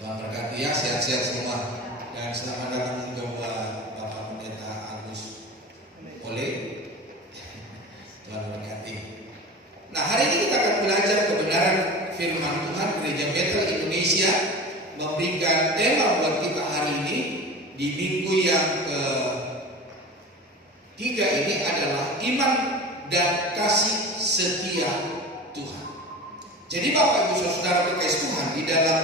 Tuhan berkati ya, sehat-sehat semua. Dan selamat datang untuk Bapak Pendeta Agus Ole. Tuhan berkati. Nah, hari ini kita akan belajar kebenaran firman Tuhan. Gereja Bethel Indonesia memberikan tema buat kita hari ini di minggu yang ketiga ini adalah iman dan kasih setia Tuhan. Jadi Bapak Ibu Saudara berkasih Tuhan, di dalam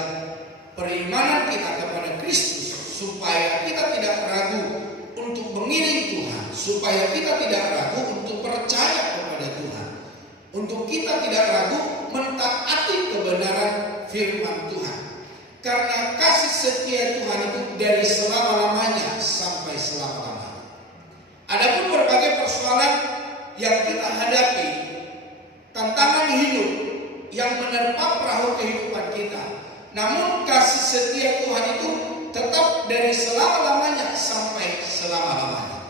perimanan kita kepada Kristus, supaya kita tidak ragu untuk mengiring Tuhan, supaya kita tidak ragu untuk percaya kepada Tuhan, untuk kita tidak ragu mentaati kebenaran firman Tuhan. Karena kasih setia Tuhan itu dari selama-lamanya sampai selama-lamanya. Adapun berbagai persoalan yang kita hadapi, tantangan hidup yang menerpa perahu kehidupan kita, namun kasih setia Tuhan itu tetap dari selama-lamanya sampai selama-lamanya.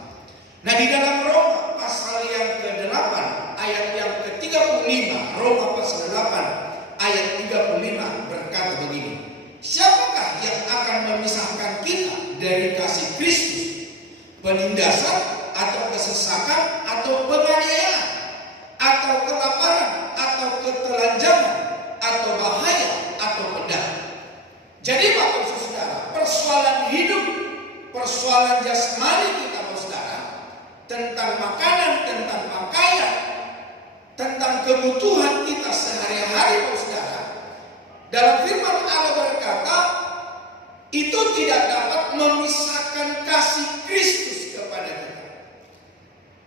Nah, di dalam Roma pasal yang ke-8 ayat yang ke-35, Roma pasal 8 ayat 35 berkata begini: siapakah yang akan memisahkan kita dari kasih Kristus? Penindasan atau kesesakan atau penganiayaan atau kelaparan atau ketelanjangan atau bahaya atau pedang. Jadi Bapak Ibu Saudara, persoalan hidup, persoalan jasmani kita Bapak Saudara, tentang makanan, tentang pakaian, tentang kebutuhan kita sehari-hari Bapak Saudara, dalam firman Allah berkata, itu tidak dapat memisahkan kasih Kristus kepada kita.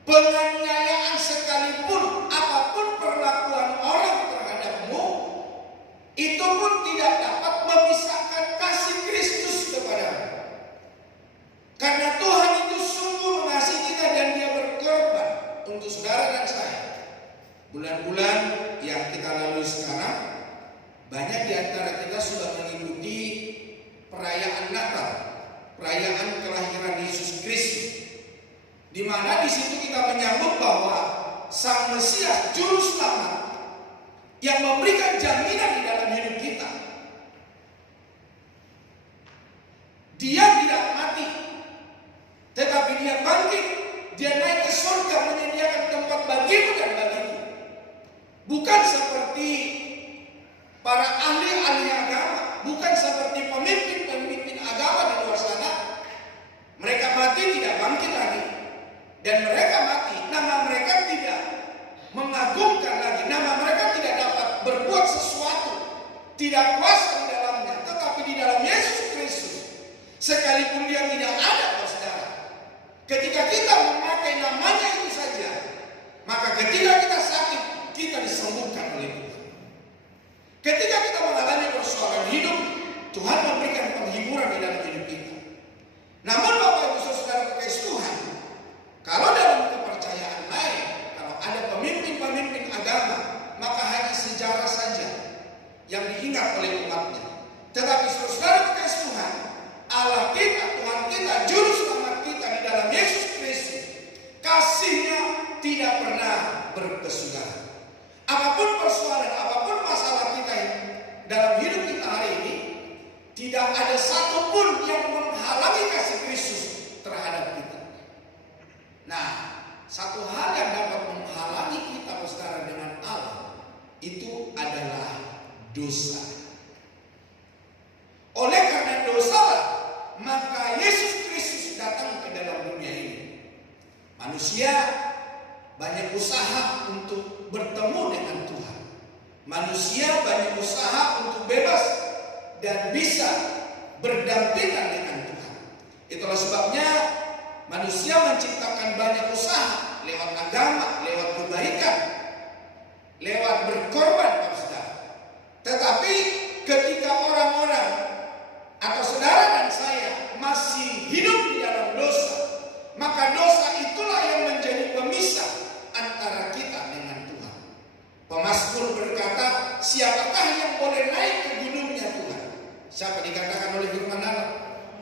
Penganiayaan sekalipun, apapun perlakuan orang terhadapmu, itu pun tidak dapat memisahkan kasih Kristus kepadamu. Karena Tuhan itu sungguh mengasihi kita dan Dia berkorban untuk saudara dan saya. Bulan-bulan yang kita lalui sekarang, banyak di antara kita sudah mengikuti perayaan Natal, perayaan kelahiran Yesus Kristus, di mana di situ kita menyambut bahwa Sang Mesias Juru Selamat yang memberikan jaminan di dalam hidup kita, Dia tidak mati, tetapi Dia bangkit, Dia naik ke surga menyediakan tempat bagimu dan bagiku. Bukan seperti para ahli-ahli agama, bukan seperti pemimpin-pemimpin agama di luar sana. Mereka mati tidak bangkit lagi, dan mereka mati, nama mereka tidak mengagumkan lagi, nama mereka tidak dapat berbuat sesuatu, tidak kuasa di dalamnya. Tetapi di dalam Yesus Kristus, sekalipun Dia tidak ada, saudara, ketika kita memakai namanya itu saja, maka ketika kita sakit, kita disembuhkan oleh Tuhan. Ketika kita mengalami persoalan hidup, Tuhan memberikan penghiburan di dalam hidup kita. Namun Bapak Ibu Saudara berkasih Tuhan, kalau dalam kepercayaan lain, kalau ada pemimpin-pemimpin agama, maka hanya sejarah saja yang diingat oleh umatnya. Tetapi saudara berkasih Tuhan, Allah kita, Tuhan kita, Juru Selamat kita di dalam Yesus Kristus, kasih-Nya tidak pernah berkesudahan. Apapun persoalan, apapun masalah kita dalam hidup kita hari ini, tidak ada satupun yang menghalangi kasih Kristus terhadap kita. Nah, satu hal yang dapat menghalangi kita bersaudara dengan Allah, itu adalah dosa. Oleh karena dosa, maka Yesus Kristus datang ke dalam dunia ini. Manusia banyak usaha untuk bertemu dengan Tuhan. Manusia banyak usaha untuk bebas dan bisa berdampingan dengan Tuhan. Itulah sebabnya manusia menciptakan banyak usaha lewat agama, lewat kebaikan, lewat berkorban, saudara. Tetapi ketika orang-orang atau saudara dan saya masih hidup di dalam dosa, maka dosa itulah yang menjadi pemisah antara kita dengan Tuhan. Pemazmur berkata, siapakah yang boleh naik ke gunungnya Tuhan? Siapa dikatakan oleh firman Allah?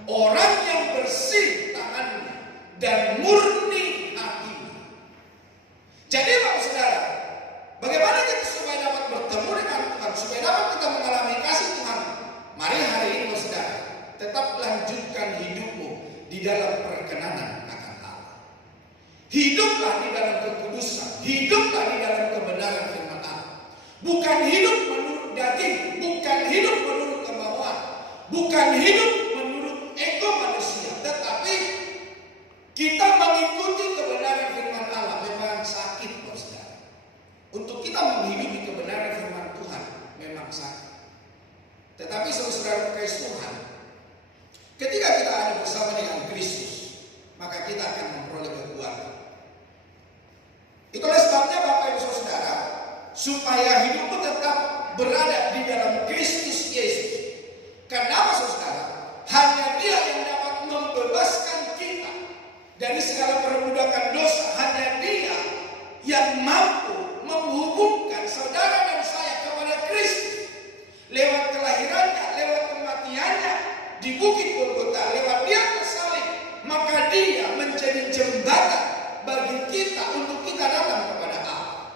Orang yang bersih tangannya dan murni hatinya. Jadi Bapak Saudara, bagaimana kita supaya dapat bertemu dengan Tuhan, supaya dapat kita mengalami kasih Tuhan? Mari hari ini Bapak Saudara, di dalam perkenanan akan Allah. Hiduplah di dalam kekudusan, hiduplah di dalam kebenaran firman Allah. Bukan hidup menurut daging, bukan hidup menurut kemauan, bukan hidup menurut ego manusia, tetapi kita mengikuti kebenaran firman Allah. Memang sakit, saudara. Untuk kita menghidupi kebenaran firman Tuhan memang sakit. Tetapi saudara kekasih Tuhan, ketika kita ada bersama dengan Kristus, maka kita akan memperoleh kekuatan. Itulah sebabnya Bapak Ibu Saudara, supaya hidupmu tetap berada di dalam Kristus Yesus. Karena apa saudara? Hanya Dia yang dapat membebaskan kita dari segala perbudakan dosa. Hanya Dia yang mampu menghubungkan saudara dan saya kepada Kristus. Lewat kelahirannya, lewat kematiannya di Bukit Golgota, lewat Dia tersalib, maka Dia menjadi jembatan bagi kita untuk kita datang kepada Allah.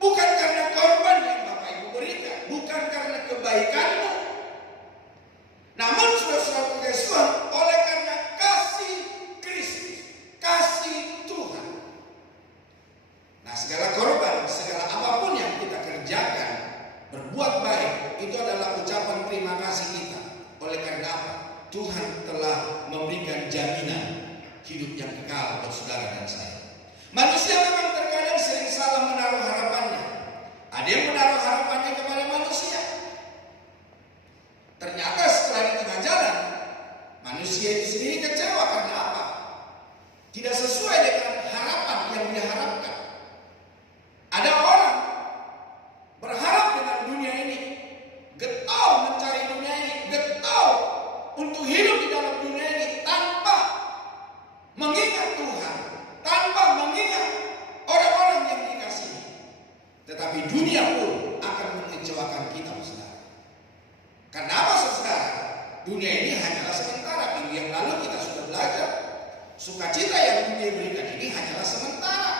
Bukan karena korban yang Bapak Ibu berikan, bukan karena kebaikanmu, namun saudara-saudara kekasih Tuhan, oleh karena kasih Kristus, kasih Tuhan. Nah, segala korban, segala apapun yang kita kerjakan, berbuat baik, itu adalah ucapan terima kasih kita. Oleh karena apa? Tuhan telah memberikan jaminan hidup yang kekal buat saudara dan saya. Manusia memang terkadang sering salah menaruh harapannya. Ada yang menaruh harapannya kepada manusia. Ternyata setelah di tengah jalan, manusia itu sendiri kecewa. Karena apa? Tidak sesuai dengan harapan yang dia harapkan. Ada orang berharap dengan dunia ini, getol mencari dunia ini, getol untuk hidup di dalam dunia ini tanpa mengingat Tuhan, tanpa mengingat orang-orang yang dikasihi. Tetapi dunia pun akan mengecewakan kita, saudara. Karena apa, saudara? Dunia ini hanyalah sementara. Minggu yang lalu kita sudah belajar, sukacita yang dunia berikan ini hanyalah sementara.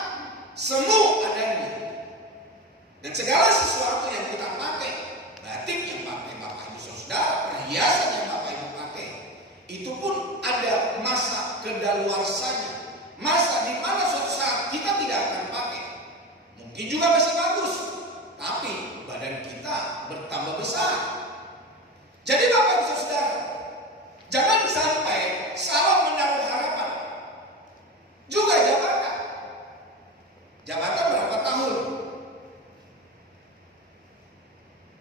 Semu adanya. Dan segala sesuatu yang kita pakai, batik yang pakai Bapak Ibu Saudara, perhiasan yang Bapak Ibu pakai, itu pun ada masa kedaluarsanya. Masa di mana suatu saat kita tidak akan pakai. Mungkin juga masih bagus, tapi badan kita bertambah besar. Jadi Bapak Ibu Saudara, jangan sampai salah menaruh harapan. Juga jabatan. Jabatan berapa tahun?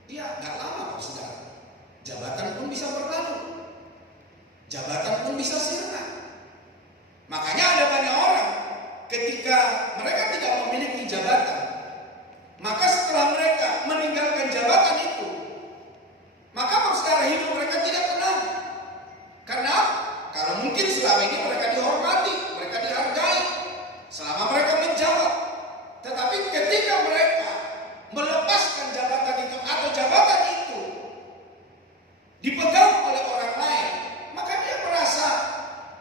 Iya, nggak lama kok saudara. Jabatan pun bisa berlalu. Jabatan pun bisa sirna. Makanya ada banyak orang ketika mereka tidak memiliki jabatan, maka setelah mereka meninggalkan jabatan itu, maka secara hidup mereka tidak tenang. Karena kalau mungkin selama ini mereka dihormati, mereka dihargai, selama mereka menjabat. Tetapi ketika mereka melepaskan jabatan itu atau jabatan itu dipegang oleh orang lain, maka dia merasa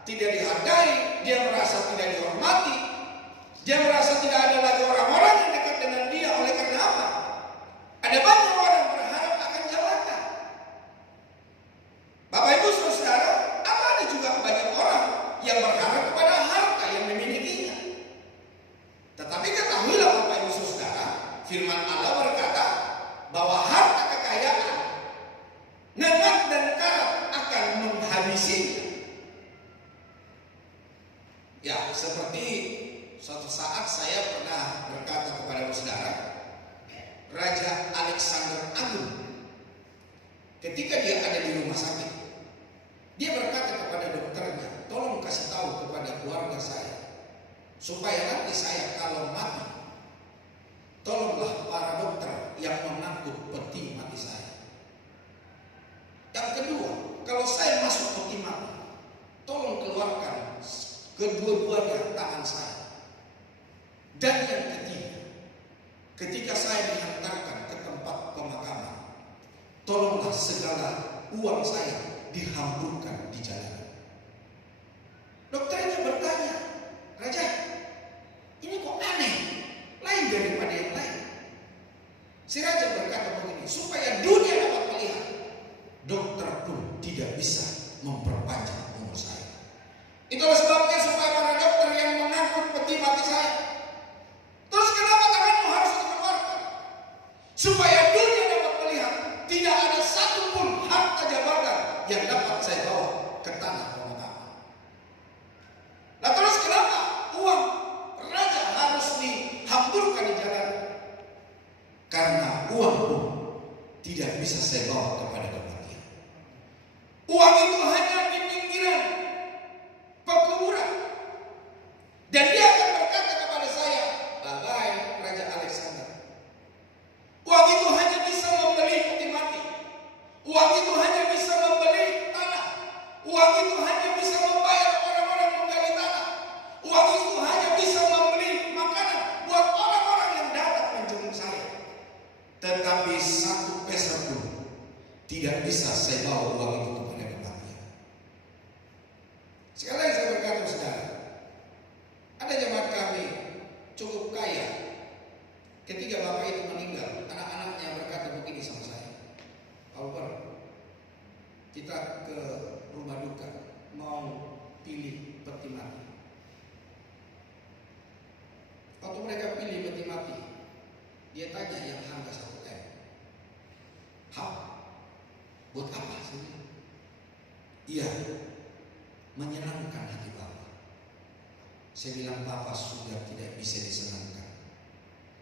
tidak dihargai, dia merasa tidak dihormati, dia merasa tidak ada lagi orang-orang yang dekat dengan dia. Oleh karena apa? Ada banyak orang berharap akan jabatan. Bapak Ibu Saudara, apa ada juga banyak orang yang berharap kepada harta yang dimilikinya. Tetapi ketahuilah Bapak Ibu Saudara, firman Allah berkata bahwa harta kekayaan, nengat dan karat akan menghabisinya. Ya, seperti suatu saat saya pernah berkata kepada saudara, Raja Alexander Agung, ketika dia ada di rumah sakit, dia berkata kepada dokternya, tolong kasih tahu kepada keluarga saya, supaya nanti saya kalau mati, tolonglah para dokter yang mengangkut peti mati saya. Yang kedua, kalau saya masuk peti mati, tolong keluarkan kedua-duanya tangan saya. Dan yang ketiga, ketika saya dihantarkan ke tempat pemakaman, tolonglah segala uang saya dihamburkan di jalanan. Dokternya bertanya, Raja, ini kok aneh, lain daripada yang lain. Si Raja berkata begini, supaya dunia dapat melihat, dokter pun tidak bisa memperpanjang umur saya. bawa kepada kematian. Uang itu hanya di pinggiran pekuburan. Dan dia akan berkata kepada saya, bye-bye Raja Alexander. Uang itu hanya bisa membeli peti mati. Uang itu hanya bisa membeli tanah. Uang itu hanya bisa membayar orang-orang menggali tanah. Uang itu hanya bisa membeli makanan buat orang-orang yang datang menjenguk saya. Tetapi satu peser pun tidak bisa saya bawa uang itu kepada kematian. Sekali lagi saya berkata saudara, ada jemaat kami cukup kaya. Ketika bapak itu meninggal, anak-anaknya berkata begini sama saya, Pak Uber, kita ke rumah duka mau pilih peti mati. Waktu mereka pilih peti mati, dia tanya yang harga 1 M. Hah? Buat apa sih? Iya, menyenangkan hati Bapak. Saya bilang Bapak sudah tidak bisa disenangkan,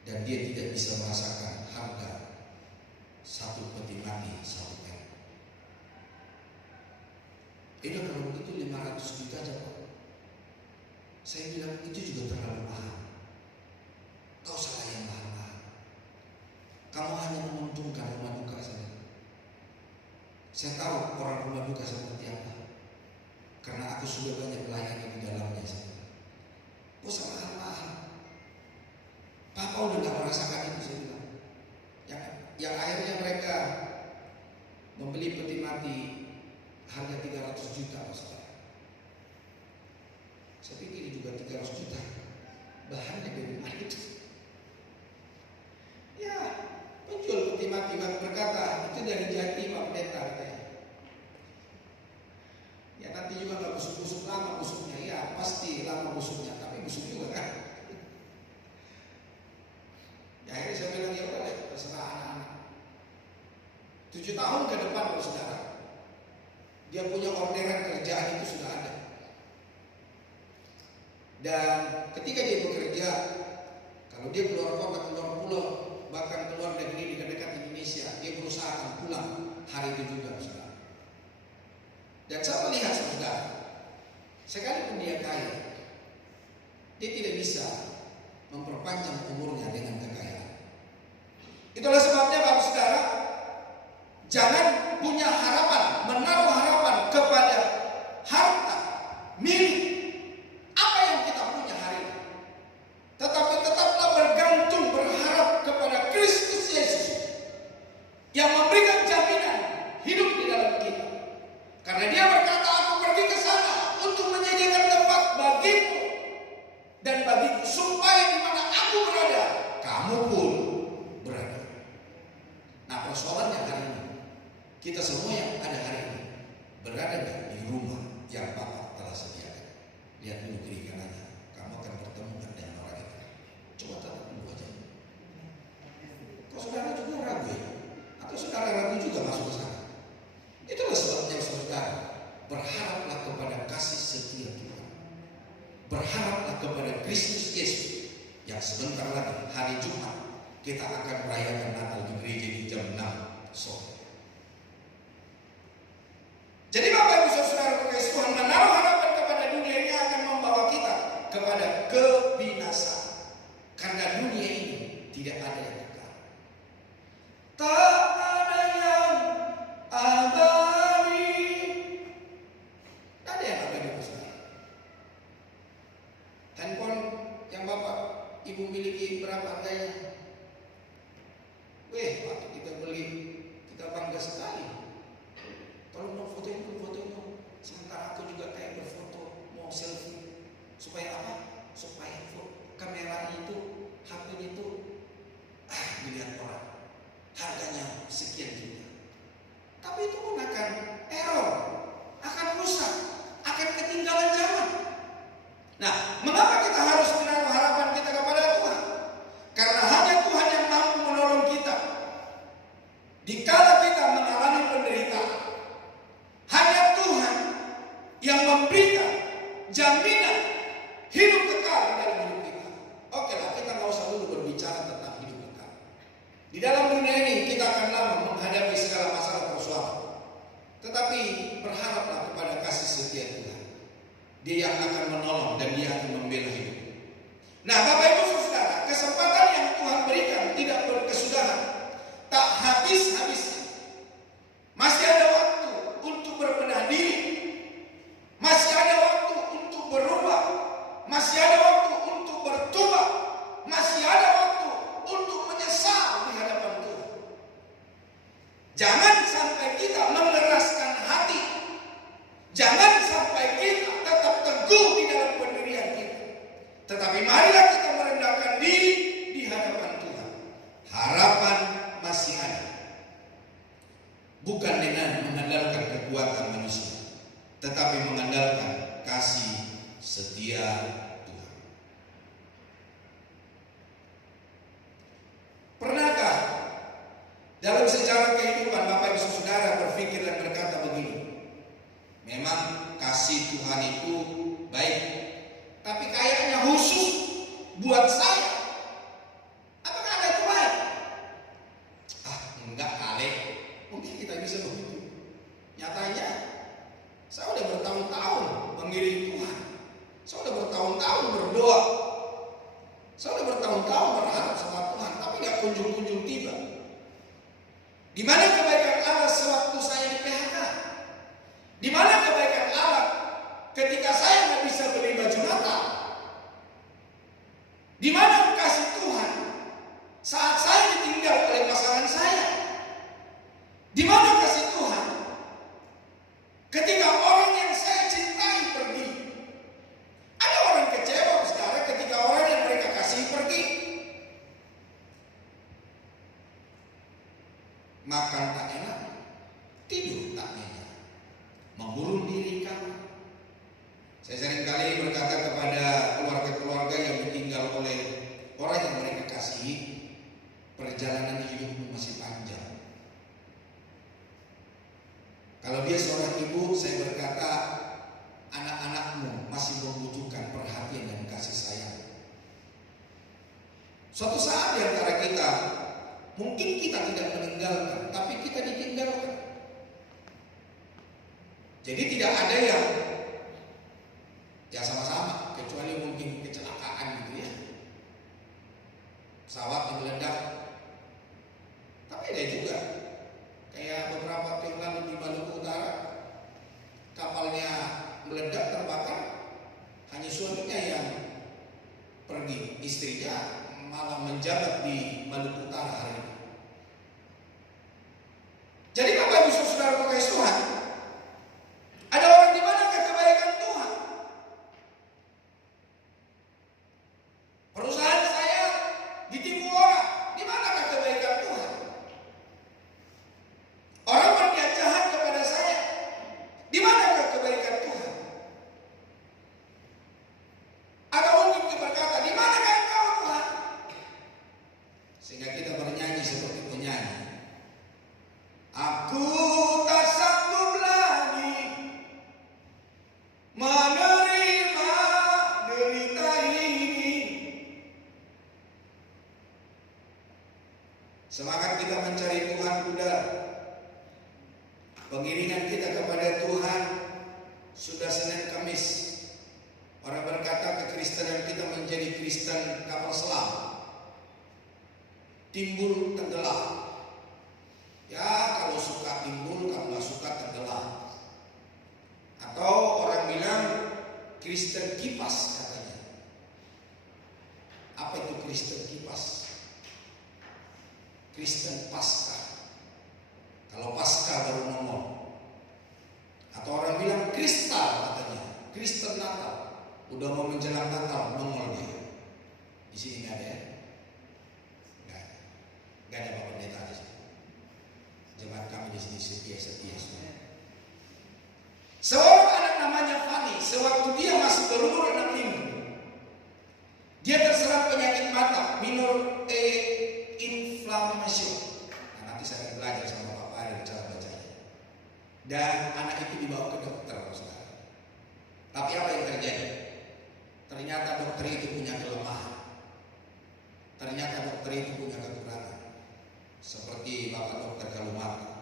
dan dia tidak bisa merasakan harga 1 peti mati 1 M. Ini kalau begitu 500 juta aja Pak. Saya bilang itu juga terlalu mahal. Kau salah yang mahal-mahal. Kamu hanya menguntungkan rumah duka saja. Saya tahu orang rumah duka seperti apa, karena aku sudah banyak melayani di dalamnya. Kau salah mahal-mahal. Papa udah gak merasakan itu, saya bilang. Yang akhirnya mereka membeli peti mati harga 300 juta, saudara. Saya pikir juga 300 juta. Bahannya dari mana itu? Ya, penjual peti mati berkata itu dari Jati Pak Pendeta katanya. Ya nanti juga nggak busuk-busuk lama busuknya, ya pasti lama busuknya, tapi busuk juga kan. Ya akhirnya saya bilang ya udah deh, terserah anak-anak. 7 tahun ke depan saudara, dia punya orderan kerjaan itu sudah ada. Dan ketika dia bekerja, kalau dia keluar kota, keluar pulau, bahkan keluar negeri di dekat Indonesia, dia berusaha akan pulang hari itu juga, saudara. Dan saya melihat saudara, sekalipun dia kaya, dia tidak bisa memperpanjang umurnya dengan kekayaan. Itulah sebabnya Bapak Saudara, jangan punya harapan, menaruh harapan kepada harta, milik, apa yang kita punya hari ini. Tetapi tetaplah bergantung, berharap kepada Kristus Yesus yang memberikan jaminan hidup di dalam kita. Karena dia berkata, aku pergi ke sana untuk menyediakan tempat bagimu dan bagiku, supaya di mana aku berada, kamu pun berada. Nah persoalannya hari ini, kita semua yang ada hari ini berada di rumah yang Bapa telah sediakan. Lihat dulu kiri kanannya, kamu akan bertemu dengan orang itu. Coba tatap dulu aja. Kok saudara juga ragu ya? Atau saudara ragu juga masuk ke sana? Itulah sebabnya saudara, berharaplah kepada kasih setia Tuhan. Berharaplah kepada Kristus Yesus yang sebentar lagi hari Jumat kita akan merayakan Natal di gereja di jam 6 sore. Jadi Bapak Ibu Saudara kekasih Tuhan, menaruh harapan kepada dunia ini akan membawa kita kepada kebinasaan. Karena dunia ini tidak ada yang kekal. Tak ada yang abadi. Tak ada yang abadi, Saudara. Handphone yang Bapak Ibu miliki berapa harganya? Waktu kita beli, kita bangga sekali. Kalau mau foto itu, sementara aku juga kayak berfoto, mau selfie. Supaya apa? Supaya kamera itu, HP-nya itu dilihat orang. Harganya sekian juta. Tapi itu pun akan error, akan rusak, akan ketinggalan zaman. Nah, mengapa kita harus menaruh harapan kita kepada Tuhan? Karena hanya Tuhan yang mampu menolong kita dikala kita mengalami penderitaan. Hanya Tuhan yang memberikan jaminan hidup kekal di dalam hidup kita. Oke lah, kita nggak usah dulu berbicara tentang hidup kekal. Di dalam dunia ini kita akan lama menghadapi segala masalah bukan dengan mengandalkan kekuatan manusia, tetapi mengandalkan kasih setia Tuhan. Pernahkah dalam sejarah kehidupan Bapak Ibu Saudara berpikir dan berkata begini, memang kasih Tuhan itu baik, tapi kayaknya khusus buat saya. Apakah ada itu baik? Enggak kali. Mungkin kita bisa begitu. Nyatanya saya udah bertahun-tahun mengiringi Tuhan. Saya udah bertahun-tahun berdoa. Saya udah bertahun-tahun berharap sama Tuhan, tapi nggak kunjung-kunjung tiba. Di mana kebaikan Allah sewaktu saya di PHK? Di mana kebaikan Allah ketika saya nggak bisa beli baju Natal? Di mana kasih Tuhan saat saya ditinggal oleh pasangan saya? Di mana kasih Tuhan ketika orang yang saya cintai pergi? Ada orang kecewa saudara ketika orang yang mereka kasih pergi. Makan tak enak, tidur tak nyenyak, mengurung diri kan. Saya seringkali berkata kepada keluarga-keluarga yang ditinggal oleh orang yang mereka kasihi, perjalanan hidupmu masih panjang. Kalau dia seorang ibu, saya berkata, anak-anakmu masih membutuhkan perhatian dan kasih sayang. Suatu saat di antara kita, mungkin kita tidak meninggalkan, tapi kita ditinggalkan. Jadi tidak ada yang sama-sama, kecuali mungkin kecelakaan gitu ya. Pesawat yang meledak. Tapi ada juga kayak beberapa waktu yang lalu di Maluku Utara, kapalnya meledak terbakar, hanya suaminya yang pergi, istrinya malah menjabat di Maluku Utara hari ini. Jadi Bapak Ibu Saudara kasih Tuhan, ada orang di mana kebaikan Tuhan? Perusahaan saya ditipu orang, di manakah kebaikan Tuhan? Orang berniat jahat kepada saya, di manakah kebaikan Tuhan? Atau mungkin kita berkata, di manakah Engkau Tuhan? Sehingga kita bernyanyi seperti penyanyi. Aku tak sanggup lagi menerima derita ini. Semangat kita mencari Tuhan sudah. Pengiringan kita kepada Tuhan sudah Senin Kamis. Orang berkata kekristenan kita menjadi Kristen kapal selam, timbul tenggelam. Ya kalau suka timbul, kalau nggak suka tenggelam. Atau orang bilang Kristen kipas katanya. Apa itu Kristen kipas? Kristen pasca. Kalau pasca baru nongol. Atau orang bilang kristal katanya, Kristen Natal. Udah mau menjelang Natal nongol dia. Di sini nggak ada ya? Nggak ada Pak Pendeta di sini. Jemaat kami di sini setia semua. Seorang anak namanya Fani, sewaktu dia masih berumur 6 minggu, dia terserang penyakit mata, minor inflammation. Nah, nanti saya akan belajar sama Pak Ari cara bacanya. Dan anak itu dibawa ke dokter, saudara. Tapi apa yang terjadi? Ternyata dokter itu punya kelemahan. Ternyata dokter itu punya kekurangan. Seperti Bapak Dokter Kalumata.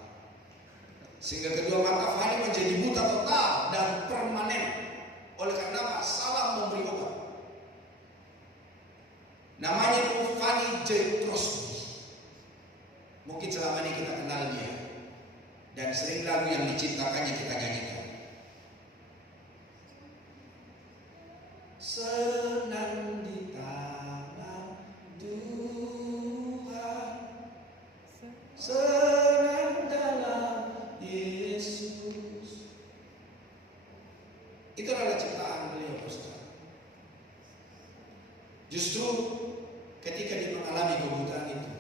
Sehingga kedua mata Fani menjadi buta total dan permanen. Oleh karena apa? Salah memberi obat. Namanya Fanny J. Crosby. Mungkin selama ini kita kenal dia. Dan sering lagu yang diciptakannya kita nyanyikan. Senang di tangan Tuhan, senang dalam Yesus. Itu adalah ciptaan beliau, saudara. Justru ketika dia mengalami kebutaan itu,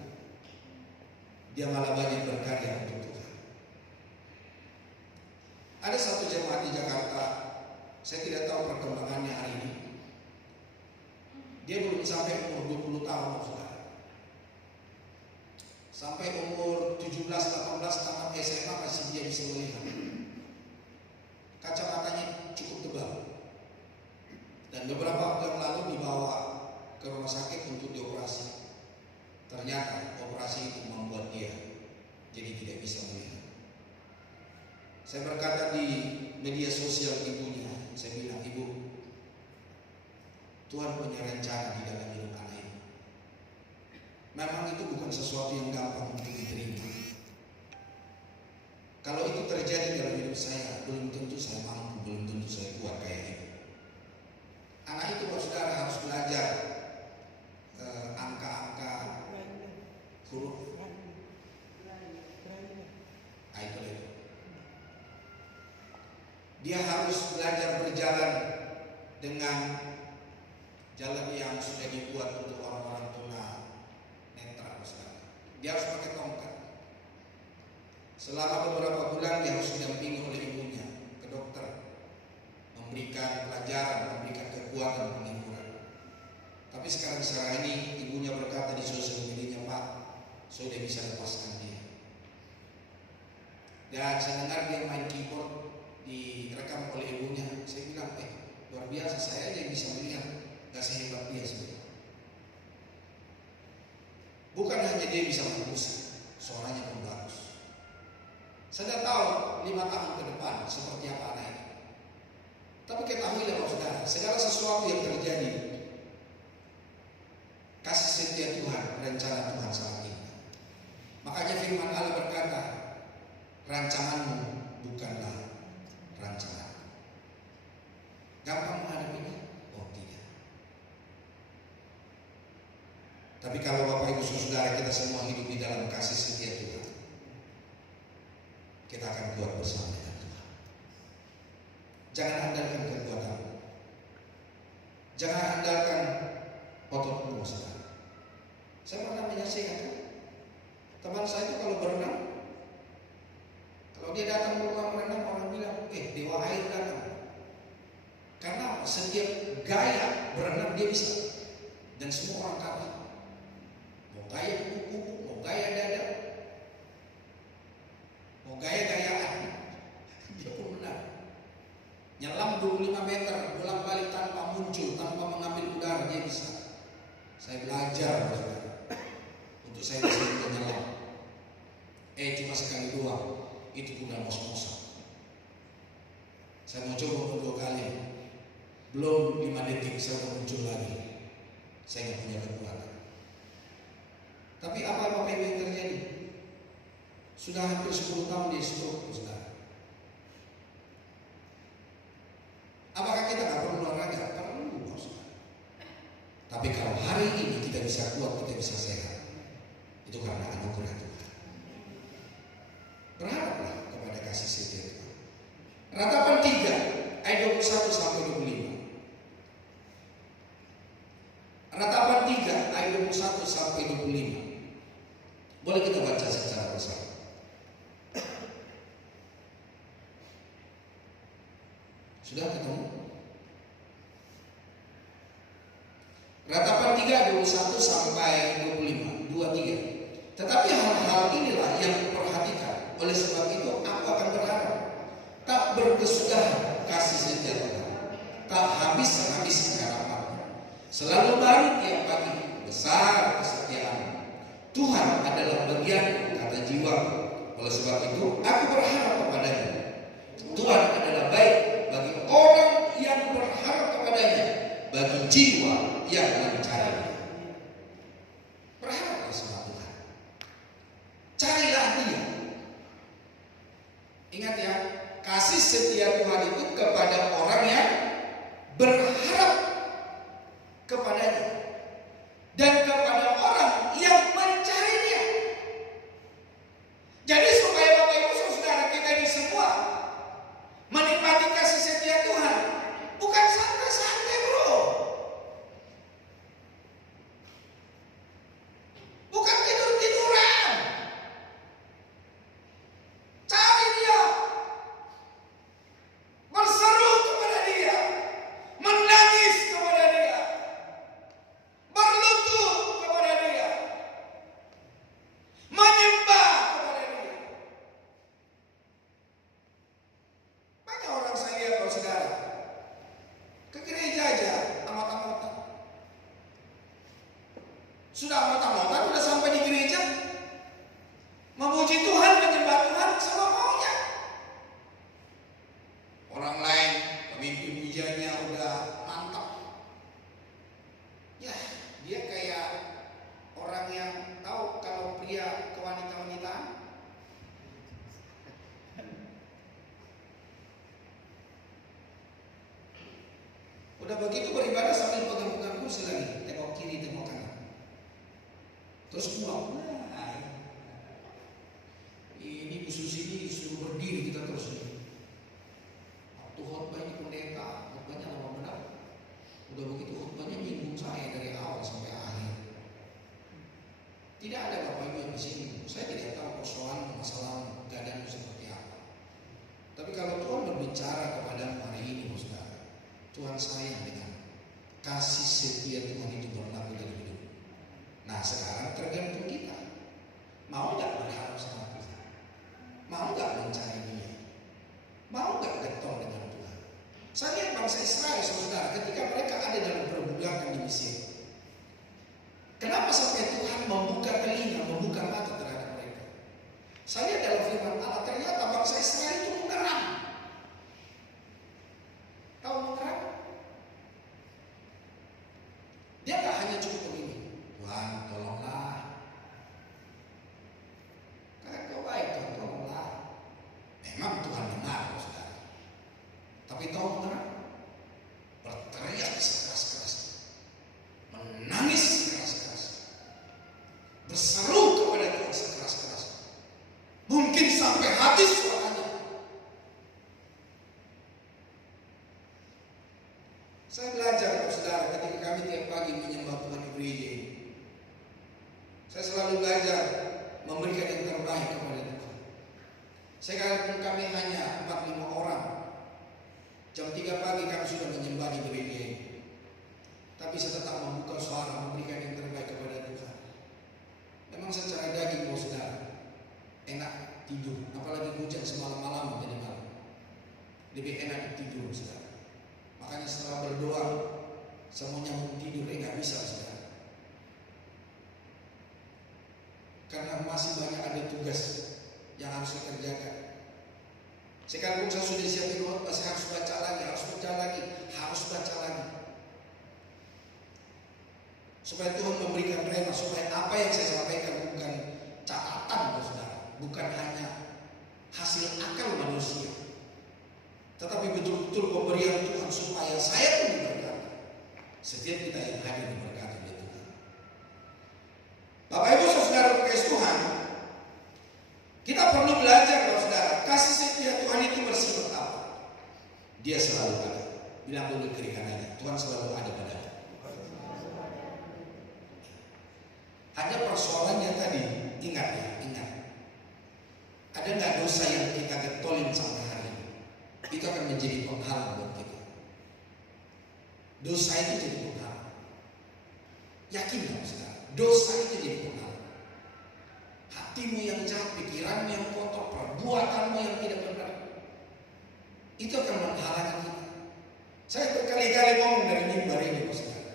dia malah banyak berkarya untuk Tuhan. Saya tidak tahu perkembangannya hari ini. Dia belum sampai umur 20 tahun, saudara. Sampai umur 17-18 tamat SMA masih dia bisa melihat. Kacamatanya cukup tebal. Dan beberapa waktu yang lalu dibawa ke rumah sakit untuk dioperasi. Ternyata operasi itu membuat dia jadi tidak bisa melihat. Saya berkata di media sosial ibunya, saya bilang, "Ibu, Tuhan punya rencana di dalam hidup anak ini. Memang itu bukan sesuatu yang gampang untuk diterima. Kalau itu terjadi dalam hidup saya, belum tentu saya mampu, belum tentu saya kuat kayak ini." Anak itu, saudara, harus belajar angka-angka, huruf. Dia harus belajar berjalan dengan jalan yang sudah dibuat untuk orang-orang tuna netra. Dia harus pakai tongkat. Selama beberapa bulan dia harus didampingi oleh ibunya ke dokter, memberikan pelajaran, memberikan kekuatan, penghiburan. Tapi sekarang ini ibunya berkata di sosial media, "Pak, saya sudah bisa lepaskan dia." Dan saya dengar dia main keyboard, direkam oleh ibunya. Saya bilang, luar biasa, saya aja yang bisa melihat, gak sehebat dia sebenarnya. Bukan hanya dia bisa bermusik, suaranya pun bagus. Saya tahu 5 tahun ke depan seperti apa anak ini. Tapi ketahuilah Bapak Saudara, segala sesuatu yang terjadi, kasih setia Tuhan, rencana Tuhan sangat indah. Makanya firman Allah berkata, rancanganmu bukanlah rancangan. Gampang menghadapinya? Oh tidak. Tapi kalau Bapak Ibu Saudara kita semua hidup di dalam kasih setia Tuhan, kita akan kuat bersama dengan Tuhan. Jangan andalkan kekuatan, jangan andalkan ototmu, saudara. Saya pernah menyaksikan teman saya itu kalau berenang, kalau dia datang ke kolam renang, orang bilang, dewa air datang. Karena setiap gaya berenang dia bisa. Dan semua orang kalah. Mau gaya kuku-kuku, mau gaya dada, mau gaya-gayaan, dia pun menang. Nyelam 25 meter, bolak-balik tanpa muncul, tanpa mengambil udara, dia bisa. Saya belajar, saudara, untuk saya bisa menyelam. Cuma sekali doang. Itu pun udah ngos-ngosan. Saya mau coba 2 kali, belum 5 detik saya udah muncul lagi. Saya nggak punya kekuatan. Tapi apa yang terjadi? Sudah hampir 10 tahun dia stroke, saudara. Apakah kita nggak perlu olahraga? Perlu, saudara. Tapi kalau hari ini kita bisa kuat, kita bisa sehat, itu karena anugerah Tuhan. Berharaplah kepada kasih setia Tuhan. Ratapan 3 ayat 21 sampai 25. Ratapan 3 ayat 21 sampai 25. Boleh kita baca secara bersama. Sudah ketemu? Ratapan 3 ayat 21 sampai 25. 2-3. Tetapi hal-hal inilah yang kuperhatikan. Oleh sebab itu aku akan berharap, tak berkesudahan kasih setia Tuhan, tak habis-habis harapan, selalu baru tiap pagi, besar kesetiaan Tuhan adalah bagian, kata jiwa. Oleh sebab itu aku berharap kepadanya. Tuhan adalah baik bagi orang yang berharap kepadanya, bagi jiwa yang mencarinya. Berharaplah sama Tuhan, carilah Dia. Ingat ya, kasih setia Tuhan itu kepada orang yang berharap kepadanya dan kepada orang yang mencari Dia. Jadi supaya Bapak Ibu Saudara kita ini semua menikmati kasih setia Tuhan, bukan santai-santai, bro. Bukan tidur-tiduran. Cari Dia, berseru kepada Dia, Udah begitu beribadah sambil pegang-pegang kursi lagi, tengok kiri, tengok kanan. Terus pulang. Ini khusus ini suruh berdiri kita terus nih. Waktu khotbah ini pendeta, khotbahnya lama benar. Udah begitu khotbahnya nyinggung saya dari awal sampai akhir. Tidak ada Bapak Ibu yang di sini. Saya tidak tahu persoalan masalah keadaan seperti apa. Tapi kalau Tuhan berbicara kepada hari ini, saudara, Tuhan sayang dengan kasih setia Tuhan itu berlaku dalam hidup. Nah sekarang tergantung kita. Mau nggak berharap sama Tuhan? Mau nggak mencari Dia? Mau nggak getol dengan Tuhan? Saya lihat bangsa Israel, saudara, ketika mereka ada dalam perbudakan di Mesir. Kenapa sampai Tuhan membuka telinga, membuka mata terhadap mereka? Saya lihat dalam firman Allah, ternyata bangsa Israel itu mengerang. Tahu mengerang? Dia tak hanya cukup begini, Tuhan tolonglah. Karena kau baik, Tuhan tolonglah. Memang Tuhan benar, saudara. Tapi tahu mengerang? Berteriak sekeras-keras, menangis sekeras-keras, berseru kepada Tuhan sekeras-keras. Mungkin sampai habis suaranya. Saya belajar, saudara, ketika kami tiap pagi menyembah Tuhan di gereja ini. Saya selalu belajar memberikan yang terbaik kepada Tuhan. Sekalipun kami hanya 4-5 orang, jam 3 pagi kami sudah menyembah di gereja ini. Tapi saya tetap membuka suara, memberikan yang terbaik kepada Tuhan. Memang secara daging, saudara, enak tidur, apalagi hujan semalam-malam jadi malam. Lebih enak tidur, saudara. Makanya setelah berdoa, semuanya mau tidur, nggak bisa, saudara. Karena masih banyak ada tugas yang harus saya kerjakan. Sekalipun saya sudah siapin khotbah, saya harus baca lagi, harus baca lagi. Supaya Tuhan memberikan rema, supaya apa yang saya sampaikan bukan catatan, saudara, bukan hanya hasil akal manusia, tetapi betul-betul pemberian Tuhan supaya saya pun diberkati. Setiap kita yang hadir diberkati oleh Tuhan. Bapak Ibu saudara kasih Tuhan, kita perlu belajar, saudara, kasih setia Tuhan itu bersifat apa? Dia selalu ada. Bilang dulu kiri kanannya, Tuhan selalu ada padamu. Hanya persoalannya tadi, ingat. Ada nggak dosa yang kita getolin sampai hari ini? Itu akan menjadi penghalang buat kita. Dosa itu jadi penghalang. Yakin nggak, saudara? Dosa itu jadi penghalang. Hatimu yang jahat, pikiranmu yang kotor, perbuatanmu yang tidak benar, itu akan menghalangi kita. Saya berkali-kali ngomong dari mimbar ini, saudara.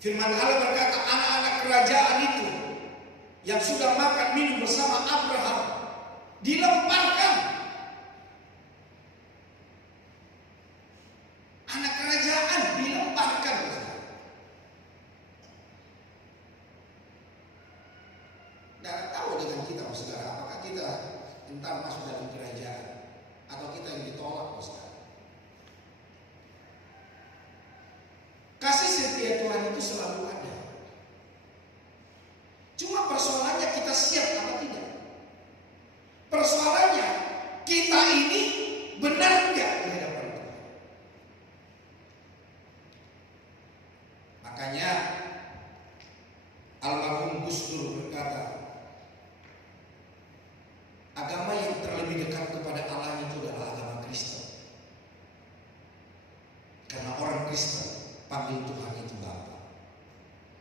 Firman Allah berkata, anak-anak kerajaan itu yang sudah makan minum bersama Abraham dilemparkan. Anak kerajaan dilemparkan. Tidak tahu dengan kita, saudara, apakah kita entar masuk dalam kerajaan atau kita yang ditolak, saudara. Kasih setia Tuhan itu selalu ada. Cuma persoalannya kita siap apa tidak. Persoalannya kita ini benar enggak di hadapan Tuhan. Makanya almarhum Gus Dur berkata, agama yang terlebih dekat kepada Allah itu adalah agama Kristen. Karena orang Kristen panggil Tuhan itu Bapa.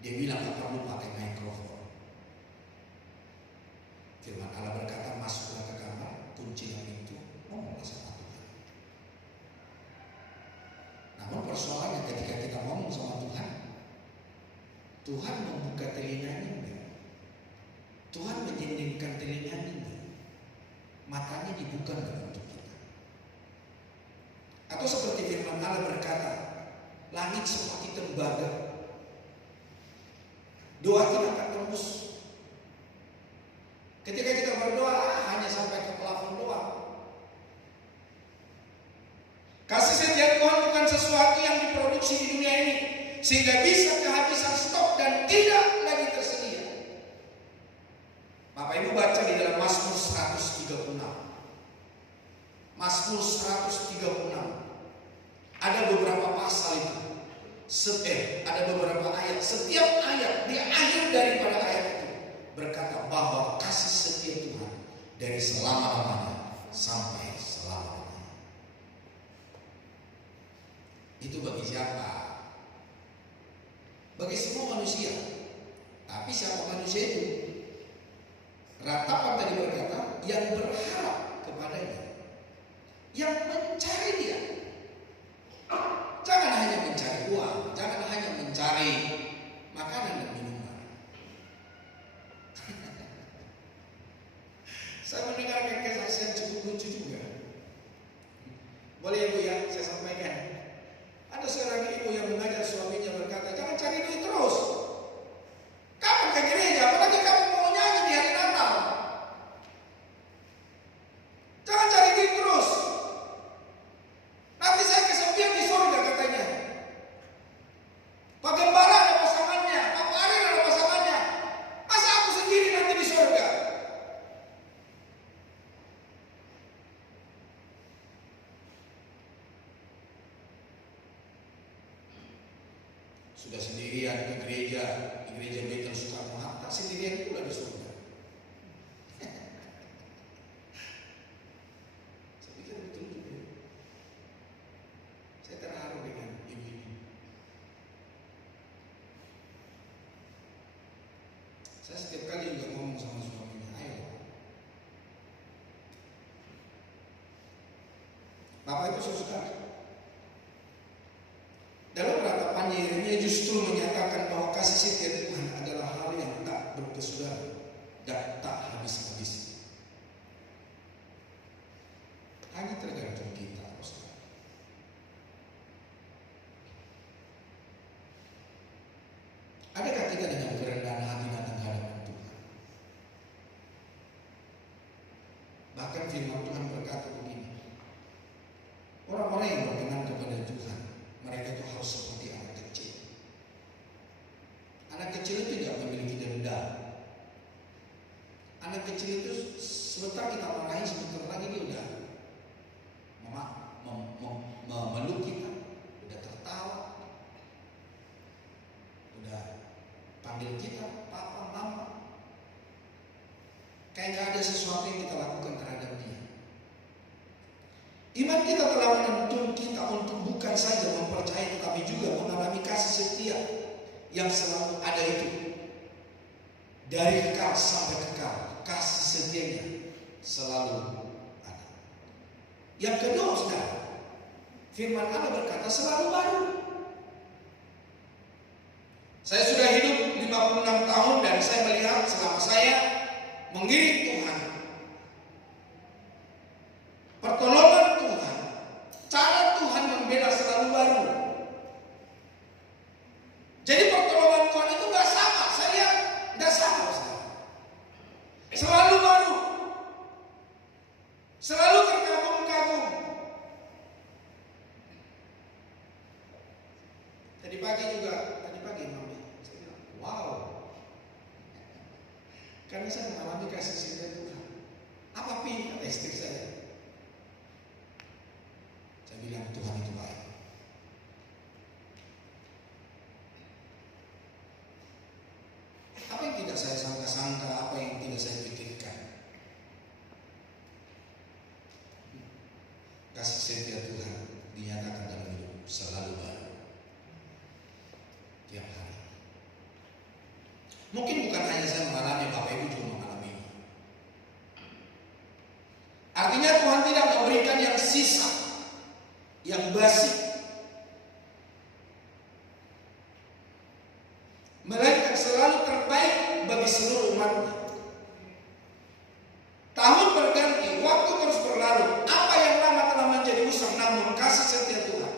Dia bilang gak perlu pakai mikrofon. Firman Allah berkata, masuklah ke kamar, kunci pintu, ngomonglah sama Tuhan. Namun persoalannya ketika kita ngomong sama Tuhan, Tuhan membuka telinganya enggak? Tuhan menyendingkan telinganya enggak? Matanya dibuka enggak untuk kita? Atau seperti firman Allah berkata, langit seperti tembaga, doa tidak akan tembus. Ketika kita berdoa hanya sampai ke plafon doang. Kasih setia Tuhan bukan produksi di dunia ini, sehingga bisa kehabisan stok dan tidak lagi tersedia. Bapak Ibu baca di dalam Mazmur 136. Mazmur 136. Ada beberapa pasal itu. Ada beberapa ayat. Setiap ayat di akhir daripada ayat itu berkata bahwa kasih setia Tuhan dari selama-lamanya sampai selama-lamanya. Itu bagi siapa? Bagi semua manusia. Tapi siapa manusia itu? Ratapan tadi berkata yang berharap kepadanya, yang mencari Dia. Jangan hanya mencari uang, jangan hanya mencari makanan dan minuman. Saya mendengarkan kesaksian cukup lucu juga. Boleh ya Bu ya, saya sampaikan. Ada seorang ibu yang mengajak suaminya berkata, jangan cari duit terus. Kapan ke gereja? Apalagi kamu mau nyanyi di hari Natal. Jangan cari duit terus. Nanti saya kesepian di surga katanya. Pak Gembara ada pasangannya, Pak Ariel ada pasangannya. Masa aku sendiri nanti di surga? Sudah sendirian ke gereja, di gereja Betel Soekarno-Hatta, sendirian pula di surga. Saya pikir betul juga. Saya terharu dengan ibu ini. Saya setiap kali juga ngomong sama suaminya, ayo. Bapak itu saudara. Dalam ratapannya Yeremia justru menyatakan bahwa kasih setia Tuhan adalah hal yang tak berkesudahan dan tak habis-habis. Hanya tergantung kita, saudara. Adakah kita dengan kerendahan hati datang ke hadapan Tuhan? Bahkan firman Tuhan berkata begini, orang-orang yang berkenan kepada Tuhan, mereka itu harus seperti anak kecil. Anak kecil itu tidak memiliki dendam. Anak kecil itu sebentar kita marahin, sebentar lagi dia udah memeluk kita, udah tertawa, udah panggil kita papa, mama. Kayak gak ada sesuatu yang kita lakukan terhadap dia. Iman kita telah menuntun kita untuk bukan saja mempercayai tetapi juga mengalami kasih setia yang selalu ada itu. Dari kekal sampai kekal, kasih setianya selalu ada. Yang kedua, saudara, firman Allah berkata selalu baru. Saya sudah hidup 56 tahun dan saya melihat selama saya mengiring Tuhan, pertolongan Tuhan, cara Tuhan membela selalu baru. Jadi pertolongan Tuhan itu gak sama. Saya lihat gak sama, saudara. Selalu baru, selalu terkagum-kagum. Tadi pagi mami, saya bilang, wow, karena saya mengalami kasih setia Tuhan. Apa pilihan kata istri saya? Saya bilang Tuhan itu baik. Apa yang tidak saya sangka-sangka, apa yang tidak saya pikirkan. Kasih setia Tuhan dinyatakan dalam hidup selalu baru. Tiap hari. Mungkin bukan hanya saya mengalami, Bapak Ibu juga mengalami. Artinya Tuhan tidak memberikan yang sisa, yang basi, melainkan selalu terbaik bagi seluruh umatnya. Tahun berganti, waktu terus berlalu. Apa yang lama telah menjadi usang, namun kasih setia Tuhan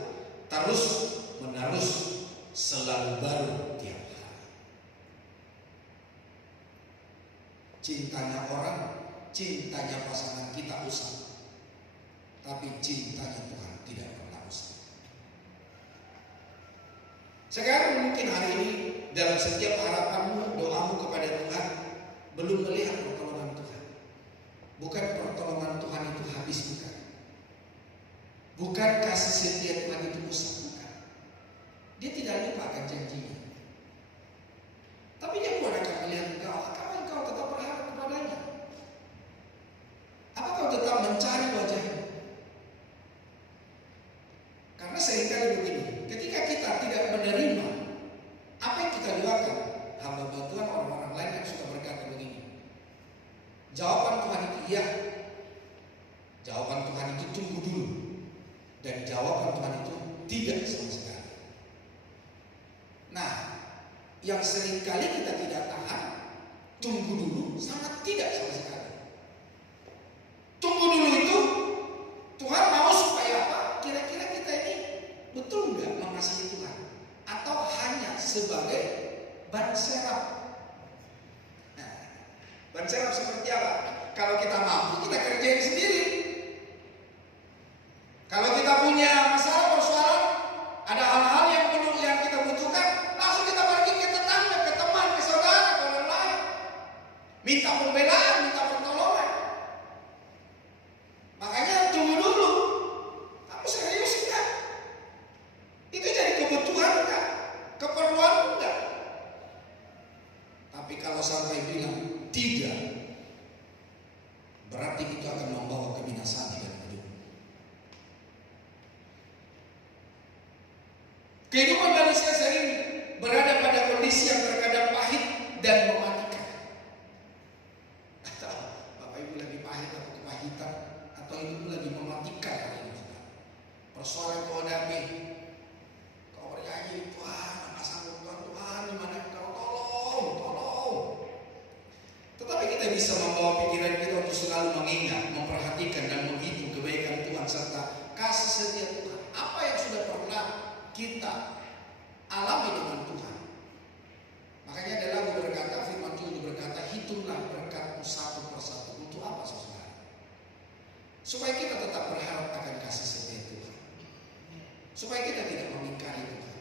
terus menerus selalu baru tiap hari. Cintanya orang, cintanya pasangan kita usang, tapi cintanya Tuhan tidak pernah usang. Sekarang mungkin hari ini dalam setiap harapanmu, doamu kepada Tuhan belum melihat pertolongan Tuhan. Bukan pertolongan Tuhan itu habis, bukan. Bukan kasih setia Tuhan itu rusak, bukan. Dia tidak lupa akan janjinya. Tapi dia pun akan melihat engkau. Apakah engkau tetap berharap kepadanya? Apakah kau tetap mencari wajahnya? Karena seringkali begini, ketika kita tidak menerima apa yang kita doakan, hamba Tuhan, orang-orang lain yang suka berkata begini, jawaban Tuhan itu iya, jawaban Tuhan itu tunggu dulu, dan jawaban Tuhan itu tidak sama sekali. Nah, yang seringkali kita tidak tahan, tunggu dulu sangat tidak sama sekali. Tunggu dulu itu Tuhan mau supaya apa? Kira-kira kita ini betul nggak mengasihi Tuhan? Atau hanya sebagai ban serap? Nah, ban serap seperti apa? Kalau kita mampu, kita kerjain sendiri. Kalau kita punya masalah, persoalan, ada hal-hal yang perlu yang kita butuhkan, langsung kita pergi ke tetangga, ke teman, ke saudara, ke orang lain. Minta pembelaan, minta pertolongan. Makanya tunggu dulu. Kamu serius enggak? Itu jadi kebutuhan enggak? Keperluan enggak? Tapi kalau sampai bilang tidak, berarti itu akan membawa kebinasaan di dalam hidup. Kehidupan manusia sering berada pada kondisi yang terkadang pahit dan mematikan. Atau Bapak Ibu lagi pahit atau kepahitan, atau hidup lagi mematikan hari ini. Persoalan kau hadapi, kau bernyanyi, Tuhan, apa sanggup Tuhan, di mana engkau, tolong. Tetapi kita bisa membawa pikiran kita untuk selalu mengingat, memperhatikan dan menghitung kebaikan Tuhan serta kasih setia Tuhan. Apa yang sudah pernah kita alami dengan Tuhan. Makanya ada lagu berkata, firman Tuhan berkata, hitunglah berkatmu satu persatu. Untuk apa, saudara? Supaya kita tetap berharap akan kasih setia Tuhan. Supaya kita tidak mengingkari Tuhan.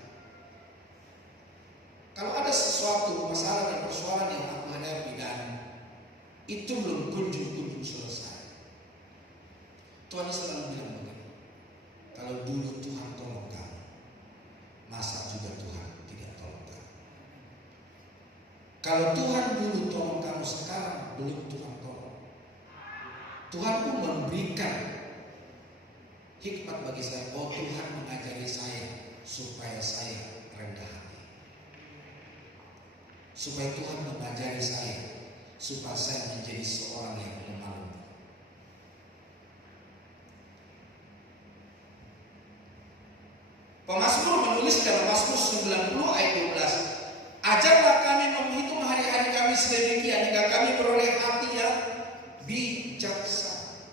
Kalau ada sesuatu masalah dan persoalan yang aku hadapi dan itu belum kunjung selesai, Tuhan selalu bilang begini, kalau dulu Tuhan tolong kamu, masa juga Tuhan tidak tolong kamu. Kalau Tuhan dulu tolong kamu, sekarang belum Tuhan tolong. Tuhan pun memberikan hikmat bagi saya. Oh, Tuhan mengajari saya supaya saya rendah hati. Supaya Tuhan mengajari saya supaya saya menjadi seorang yang lemah lembut. Pemazmur menulis dalam Mazmur 90 ayat 12, ajarlah kami menghitung hari-hari kami sedemikian hingga kami beroleh hati yang bijaksana.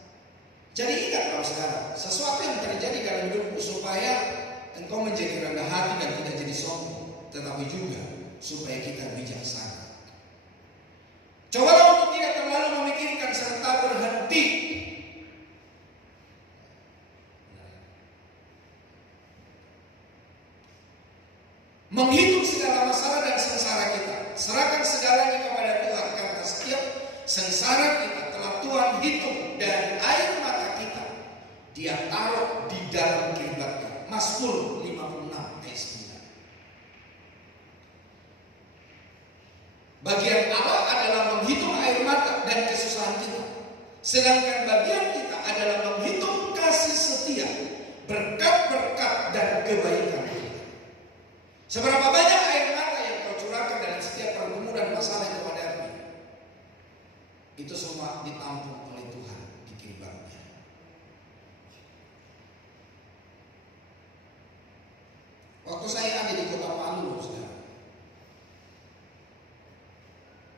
Jadi ingat kalau sekarang, sesuatu yang terjadi dalam hidupmu supaya engkau menjadi rendah hati dan tidak jadi sombong, tetapi juga supaya kita bijaksana. Cobalah untuk tidak terlalu memikirkan serta berhenti menghitung segala masalah dan sengsara kita. Serahkan segalanya kepada Tuhan, karena setiap sengsara kita telah Tuhan hitung, dan air mata kita Dia taruh di dalam kiribatnya. Mazmur 56 ayat 9. Bagian Allah adalah menghitung air mata dan kesusahan kita, sedangkan bagian kita adalah menghitung kasih setia, berkat-berkat dan kebaikan kita. Seberapa banyak air mata yang kau curahkan dalam setiap pergumulan masalah yang kau hadapi, itu semua ditampung oleh Tuhan di kiribatnya. Waktu saya ada di kota Palu, saudara,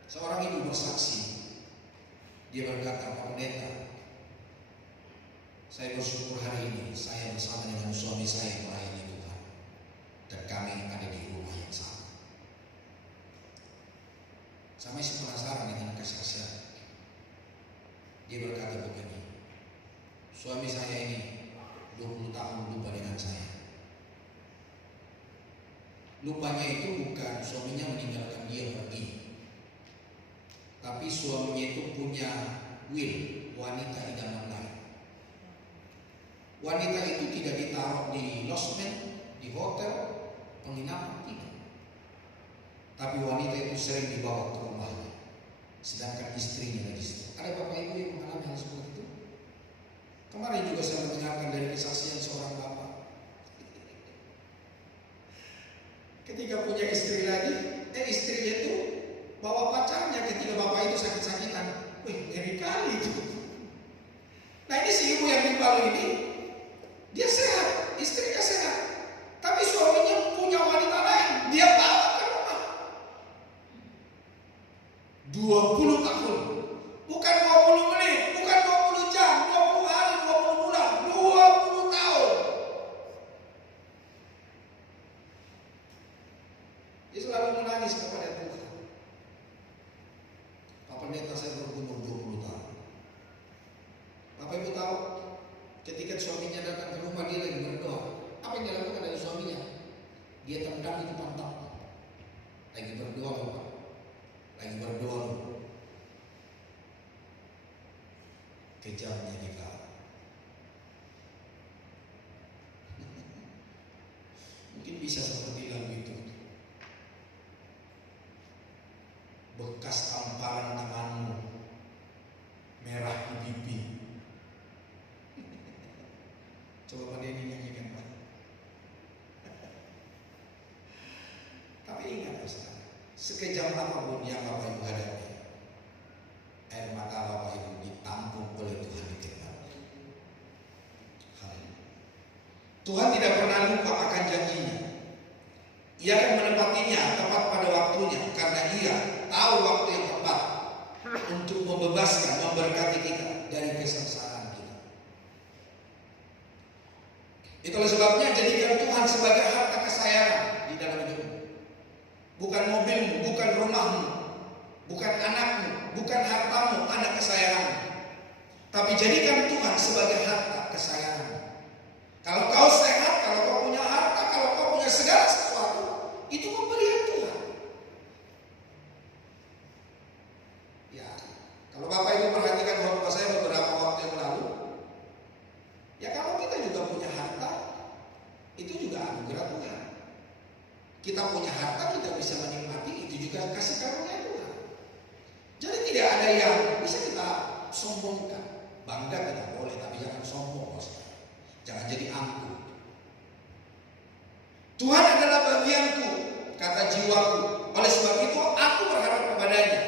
seorang ibu bersaksi. Dia berkata, Pak Pendeta, saya bersyukur hari ini saya bersama dengan suami saya melayani Tuhan, dan kami ada di rumah yang sama. Saya masih penasaran dengan kesaksian. Dia berkata begini, suami saya ini 20 tahun lupa dengan saya. lupanya itu bukan suaminya meninggalkan dia pergi, tapi suaminya itu punya will, wanita idaman lain. Wanita itu tidak ditaruh di losmen, di hotel, penginapan, tidak. Tapi wanita itu sering dibawa ke rumahnya, sedangkan istrinya lagi istri. Ada bapak ibu yang mengalami hal seperti itu? Kemarin juga saya mendengarkan dari kesaksian seorang bapak. Ketika punya istri lagi, istrinya itu bawa pacarnya ketika bapak itu sakit-sakitan. Wih, ngeri kali itu. Nah ini si ibu yang di Palu ini, dia sehat, istrinya sehat, tapi suaminya punya wanita lain, dia bawa ke rumah. 20 tahun, bukan 20 menit, bukan 20 jam, 20 hari, 20 bulan, 20 tahun. Dia selalu menangis kepada Tuhan. Pak Pendeta, saya berumur 20 tahun. Bapak Ibu tahu, ketika suaminya datang ke rumah dia lagi berdoa, apa yang dilakukan dari suaminya? Dia tendang itu pantat. Lagi berdoa loh Pak, lagi berdoa loh. Kejamnya dikalah. Mungkin bisa seperti lagu itu. Bekas tamparan tanganmu merah di pipi. Coba Pak Denny nyanyikan Pak. Tapi ingat Ustaz, sekejam apapun yang Bapak Ibu hadapi, air mata Bapak Ibu ditampung oleh Tuhan di depan. Tuhan tidak pernah lupa akan janjinya. Ia akan menepatinya tepat pada waktunya, karena Ia tahu waktu yang tepat untuk membebaskan, memberkati kita dari kesengsaraan kita. Itulah sebabnya jadikan Tuhan sebagai harta kesayangan di dalam hidupmu. Bukan mobilmu, bukan rumahmu, bukan anakmu, bukan hartamu, anak kesayanganmu. Tapi jadikan Tuhan sebagai harta kesayangan. Kalau kau sehat, kalau kau punya harta, kalau kau punya segala sesuatu, itu pemberian Tuhan. Ya, kalau Bapak Ibu perhatikan khotbah saya beberapa waktu yang lalu, ya kalau kita juga punya harta, itu juga anugerah Tuhan. Kita punya harta, kita bisa menikmati, itu juga kasih karunia Tuhan. Jadi tidak ada yang bisa kita sombongkan. Bangga kita boleh, tapi jangan sombong. Jangan jadi angkuh. Tuhan adalah bagianku, kata jiwaku. Oleh sebab itu aku berharap kepadanya.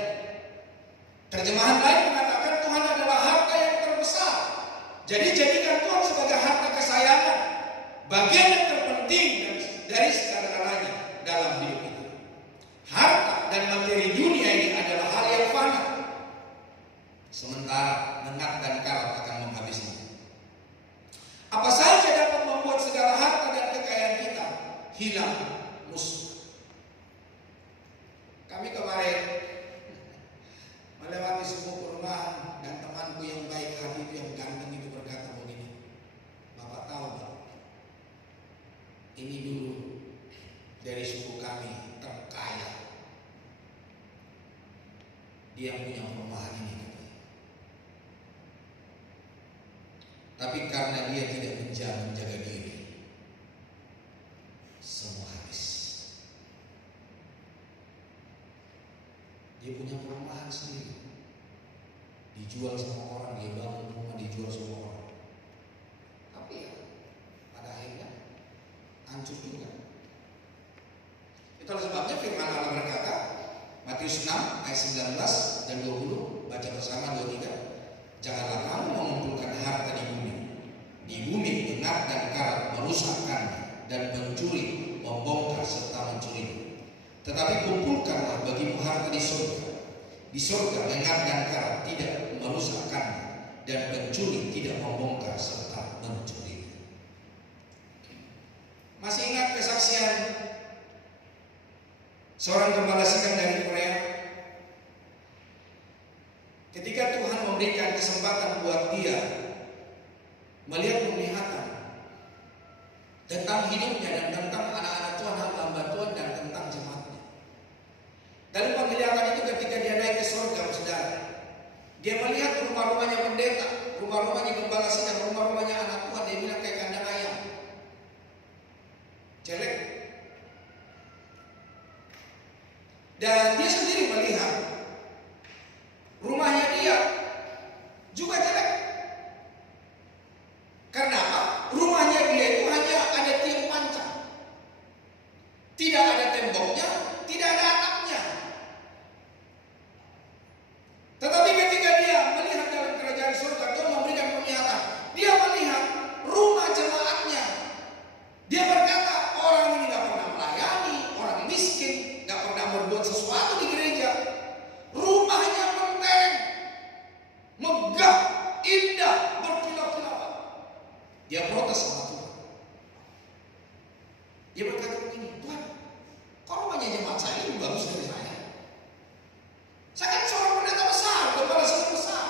Terjemahan lain mengatakan Tuhan adalah harta yang terbesar. Jadi jadikan Tuhan sebagai harta kesayangan, bagian yang terpenting dari segala-galanya dalam hidup kita. Harta dan materi dunia ini adalah hal yang fana, sementara menat dan karat akan menghabisinya. Apa saja dapat membuat segala harta dan kekayaan kita hilang, musnah. Kami kemarin melewati sebuah perumahan dan temanku yang baik hati itu, yang ganteng itu berkata begini, Bapak tahu Pak, ini dulu dari suku kami terkaya, dia yang punya perumahan ini katanya. Tapi karena dia tidak menjaga diri, semua habis. Dia punya perumahan sendiri, dijual sama orang, dia bangun rumah dijual sama orang. Tapi ya, pada akhirnya hancur juga. Itulah sebabnya firman Allah berkata, Matius 6 ayat 19 dan 20, baca bersama 23. Janganlah kamu mengumpulkan harta di bumi. Di bumi lengat dan karat merusakkannya, dan pencuri membongkar serta mencuri. Tetapi kumpulkanlah bagimu harta di surga. Di surga lengat dan karat tidak merusakkannya, dan pencuri tidak membongkar serta mencuri. Masih ingat kesaksian seorang gembala sidang dari Korea? Ketika Tuhan memberikan kesempatan buat dia melihat penglihatan tentang hidupnya dan tentang anak-anak Tuhan, hamba-hamba Tuhan dan rumah-rumahnya pendeta, rumah-rumahnya gembala sidang, rumah-rumahnya anak Tuhan, dia bilang kayak kandang ayam. Jelek. Dan dia sendiri melihat rumahnya dia juga jelek. Karena apa? Rumahnya dia itu hanya ada tiang pancang. Tidak ada temboknya, tidak ada atapnya. Tetapi ketika dia melihat dalam kerajaan surga, Tuhan memberikan penglihatan. Dia melihat rumah jemaatnya. Dia berkata, orang ini gak pernah melayani, orang miskin, gak pernah berbuat sesuatu di gereja. Rumahnya menteng, megah, indah, berkilau-kilauan. Dia protes sama Tuhan. Dia berkata begini, Tuhan, kok rumahnya jemaat saya lebih bagus dari saya? Saya kan seorang pendeta besar, gembala sidang besar.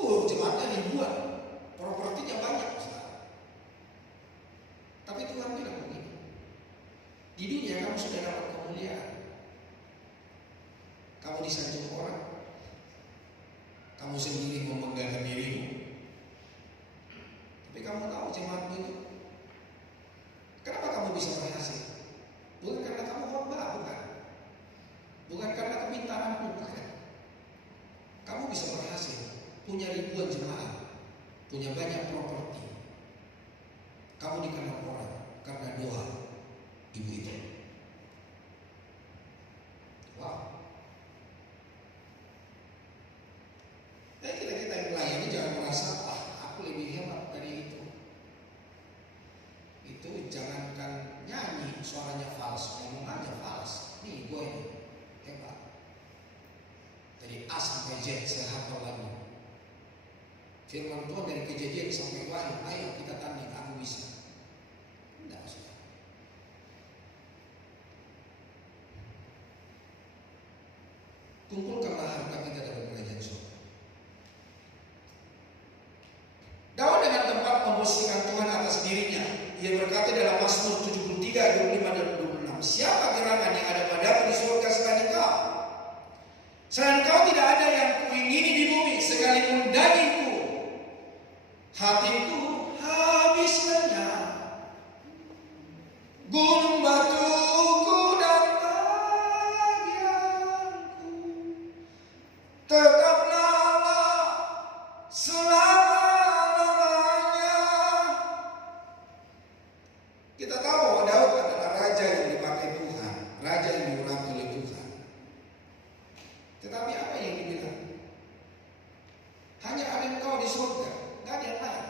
Jemaatnya ribuan, propertinya banyak. Tapi Tuhan bilang begini, di dunia kamu sudah dapat kemuliaan, kamu disanjung orang, kamu sendiri membanggakan dirimu. Tapi kamu tahu jemaatmu itu, kenapa kamu bisa berhasil? Bukan karena kamu khotbah, bukan karena kepintaranmu, bukan. Kamu bisa berhasil, punya ribuan jemaat, punya banyak properti. Kamu dikenal orang karena doa ibu itu. Wow. Kita yang melayani jangan merasa, aku lebih hebat dari itu. Itu jangankan nyanyi, suaranya fals, ngomong aja fals. Nih gue ini hebat. Dari A sampai Z sehat lagi. Firman Tuhan dari Kejadian sampai Wahyu, ayo kita tanding, aku bisa. Tidak, sudah. Kumpulkanlah harta kita dalam kerajaan surga. Daud dengan tempat memposisikan Tuhan atas dirinya. Ia berkata dalam Mazmur 73 ayat 25 dan 26, siapa gerangan yang ada padaku di surga selain Engkau? Selain Engkau tidak ada yang kuingini di bumi, sekalipun dagingku, hatiku habis lenyap, gunung batuku dan bagianku tetaplah Allah selama-lamanya. Kita tahu bahwa Daud adalah raja yang dipakai Tuhan, raja yang diurapi oleh Tuhan. Tetapi apa yang dibilang? Hanya ada Engkau di surga, gak ada yang lain.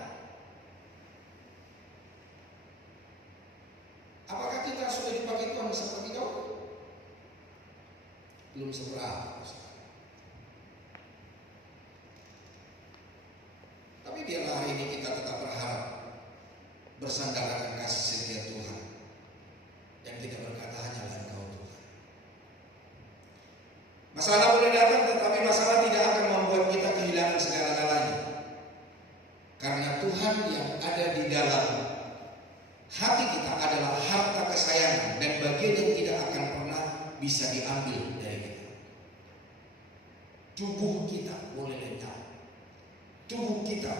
Apakah kita sudah dipakai Tuhan seperti Daud? Belum seberapa. Tapi biarlah hari ini kita tetap berharap, bersandar akan kasih setia Tuhan, dan kita berkata hanyalah Engkau Tuhan. Masalah boleh datang, tetapi masalah tidak akan membuat kita kehilangan segala-galanya. Karena Tuhan yang ada di dalam hati kita adalah harta kesayangan dan bagian yang tidak akan pernah bisa diambil dari kita. Tubuh kita boleh lenyap, tubuh kita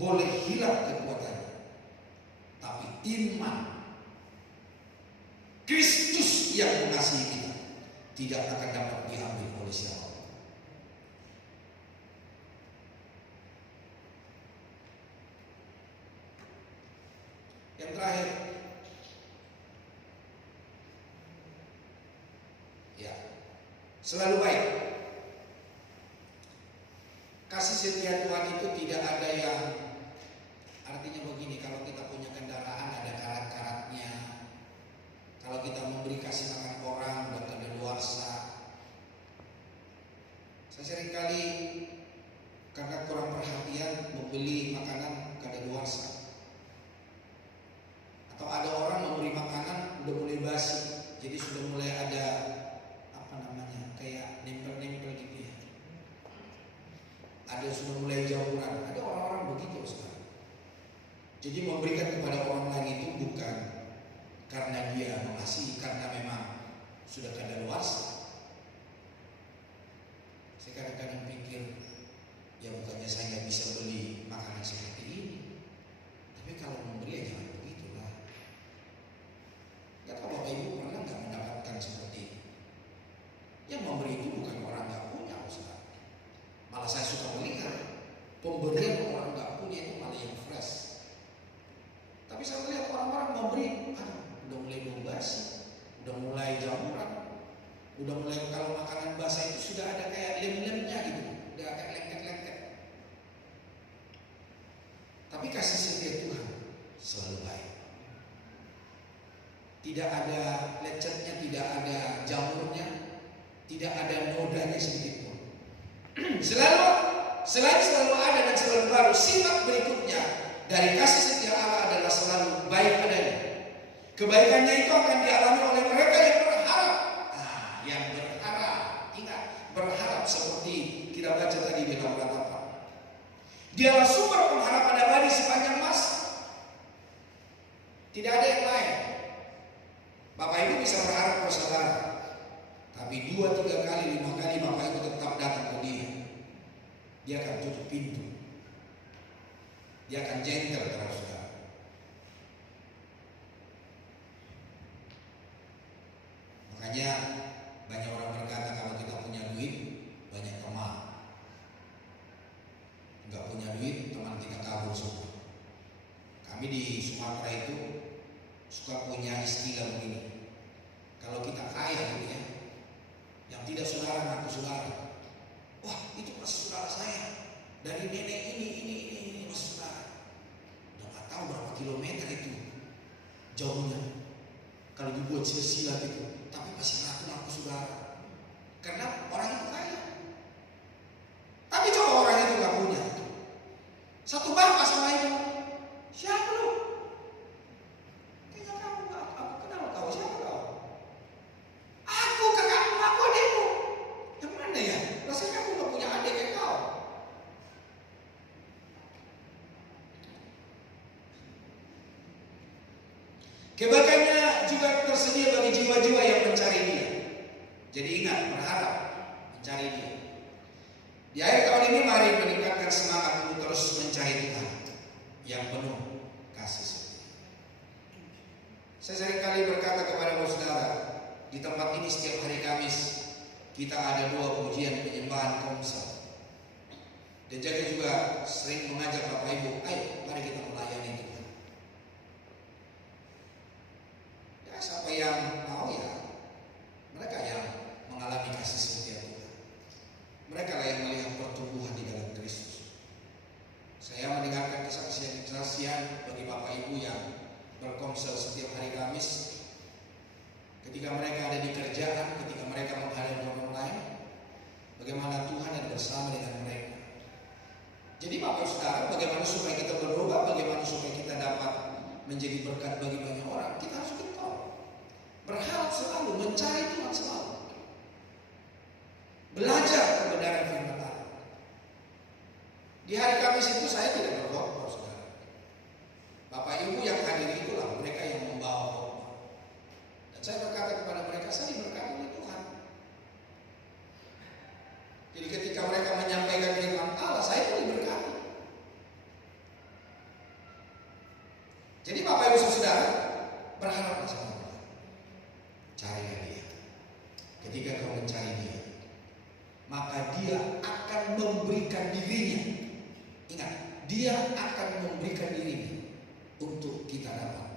boleh hilang kekuatannya, tapi iman Kristus yang mengasihi kita tidak akan dapat diambil oleh siapa. Yang terakhir, ya, selalu baik. Kasih setia Tuhan itu tidak ada yang artinya begini, kalau kita punya kendaraan ada karat-karatnya. Kalau kita memberi kasih makan orang udah kadaluarsa. Saya seringkali karena kurang perhatian membeli makanan kadaluarsa. Atau ada orang memberi makanan udah mulai basi, jadi sudah mulai ada kayak nempel-nempel gitu ya. Ada sudah mulai jauhan. Ada orang-orang begitu sekarang. Jadi memberikan kepada orang lain itu bukan karena dia mengasihi, karena memang sudah kadaluarsa. Saya kadang-kadang pikir, saya nggak bisa beli makanan seperti ini. Tapi kalau memberi ya jangan begitulah. Gak tahu Bapak Ibu pernah nggak mendapatkan seperti ini? Yang memberi itu bukan orang nggak punya, Ustaz. Malah saya suka melihat pemberian orang nggak punya itu malah yang fresh. Tapi saya melihat orang-orang memberi, udah mulai bau basi, udah mulai jamuran, udah mulai kalau makanan basah itu sudah ada kayak lem-lemnya gitu, udah kayak lengket-lengket. Tapi kasih setia Tuhan selalu baik. Tidak ada lecetnya, tidak ada jamurnya, tidak ada nodanya sedikit pun. Selalu ada dan selalu baru. Sifat berikutnya dari kasih setia Allah adalah selalu baik adanya. Kebaikannya itu akan dialami oleh mereka yang berharap. Yang berharap, ingat, berharap seperti kita baca tadi di dalam ratapan. Dialah sumber pengharapan abadi sepanjang masa. Tidak ada yang lain. Bapak Ibu bisa berharap pada saudara, tapi 2, 3 kali, 5 kali Bapak Ibu tetap datang ke dia. Dia akan tutup pintu. Dia akan gentle terhadap saudara. Makanya banyak orang berkata kalau kita punya duit banyak teman. Enggak punya duit teman kita kabur semua. Kami di Sumatera itu suka punya istilah begini. Kalau kita kaya gitu ya, yang tidak saudara ngaku saudara. Wah, itu masih saudara saya. Dari nenek ini masih saudara. Udah gak tahu berapa kilometer itu jauhnya. Kalau dibuat silsilah gitu, tapi masih ngaku saudara. Karena orang itu kaya. Tapi coba orang itu gak punya. Satu bapak sama ibu. Siapa lu? Kayaknya kamu gak, aku kenal kau. Siapa kau? Aku kakakmu, aku adikmu. Yang mana ya? Rasanya aku gak punya adik kayak kau. Kebaikannya juga tersedia bagi jiwa-jiwa yang mencari dia. Jadi ingat, berharap mencari dia. Di akhir tahun ini mari meningkatkan semangat untuk terus mencari Tuhan yang penuh kasih setia. Saya seringkali berkata kepada saudara, di tempat ini setiap hari Kamis kita ada 2 pujian penyembahan komsel. Dan jaga juga sering mengajak Bapak Ibu, ayo mari kita melayani Tuhan. Ya siapa yang mau ya, mereka yang mengalami kasih setia Tuhan. Mereka lah yang melihat pertumbuhan di dalam Kristus. Saya mendengarkan kesaksian bagi Bapak Ibu yang berkomsel setiap hari Kamis. Ketika mereka ada di kerjaan, ketika mereka menghadapi orang lain, bagaimana Tuhan ada bersama dengan mereka. Jadi Bapak Saudara, bagaimana supaya kita berubah, bagaimana supaya kita dapat menjadi berkat bagi banyak orang, kita harus getol. Berharap selalu, mencari Tuhan selalu. Belajar kebenaran firman Allah. Di hari Kamis itu saya tidak berkhotbah, saudara. Bapak Ibu yang hadir itulah mereka yang membawa khotbah. Dan saya berkata kepada mereka, saya diberkati oleh Tuhan. Jadi ketika mereka menyampaikan firman Allah, saya pun diberkati. Jadi Bapak Ibu saudara, berharap sama Tuhan. Carilah dia. Ketika kau mencari dia, maka dia akan memberikan dirinya. Ingat, dia akan memberikan dirinya untuk kita dapat